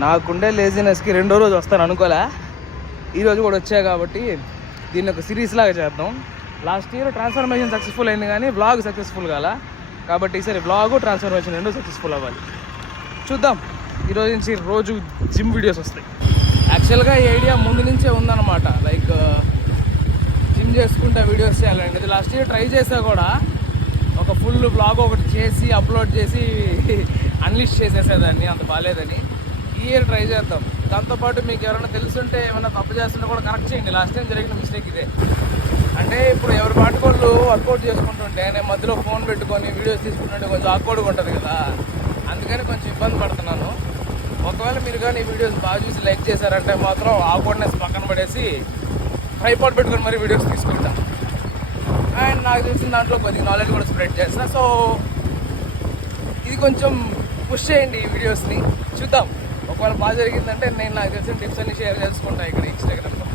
నాకుండే లేజినెస్కి రెండో రోజు వస్తాను అనుకోలే, ఈరోజు కూడా వచ్చాయి కాబట్టి దీన్ని ఒక సిరీస్ లాగా చేద్దాం. లాస్ట్ ఇయర్ ట్రాన్స్ఫర్మేషన్ సక్సెస్ఫుల్ అయింది కానీ వ్లాగ్ సక్సెస్ఫుల్ కాలా, కాబట్టి ఈసారి వ్లాగు ట్రాన్స్ఫర్మేషన్ రెండు సక్సెస్ఫుల్ అవ్వాలి. చూద్దాం. ఈరోజు నుంచి రోజు జిమ్ వీడియోస్ వస్తాయి. యాక్చువల్గా ఈ ఐడియా ముందు నుంచే ఉందన్నమాట, లైక్ జిమ్ చేసుకుంటే వీడియోస్ చేయాలండి. ఇది లాస్ట్ ఇయర్ ట్రై చేసా కూడా, ఒక ఫుల్ బ్లాగ్ ఒకటి చేసి అప్లోడ్ చేసి అన్లిస్ట్ చేసేసేదాన్ని, అంత బాగాలేదని. ఈ ఇయర్ ట్రై చేద్దాం. దాంతోపాటు మీకు ఎవరైనా తెలుసుంటే ఏమైనా తప్పు చేస్తుంటే కూడా కరెక్ట్ చేయండి. లాస్ట్ టైం జరిగిన మిస్టేక్ ఇదే. అంటే ఇప్పుడు ఎవరి పాటుకోళ్ళు వర్కౌట్ చేసుకుంటుంటే నేను మధ్యలో ఫోన్ పెట్టుకొని వీడియోస్ తీసుకుంటుంటే కొంచెం ఆక్వర్డ్గా ఉంటుంది కదా, అందుకని కొంచెం ఇబ్బంది పడుతున్నాను. ఒకవేళ మీరు కానీ ఈ వీడియోస్ బాగా చూసి లైక్ చేశారంటే మాత్రం ఆక్వర్డ్నెస్ పక్కన పడేసి ట్రైపాడ్ పెట్టుకొని మరి వీడియోస్ తీసుకుంటా. అండ్ నాకు తెలిసిన దాంట్లో కొద్దిగా నాలెడ్జ్ కూడా స్ప్రెడ్ చేస్తా. సో ఇది కొంచెం పుష్ చేయండి ఈ వీడియోస్ని, చూద్దాం. ఒకవేళ బాగా జరిగిందంటే నేను నాకు తెలిసిన టిప్స్ అన్ని షేర్ చేసుకుంటాను ఇక్కడ ఇన్స్టాగ్రామ్లో.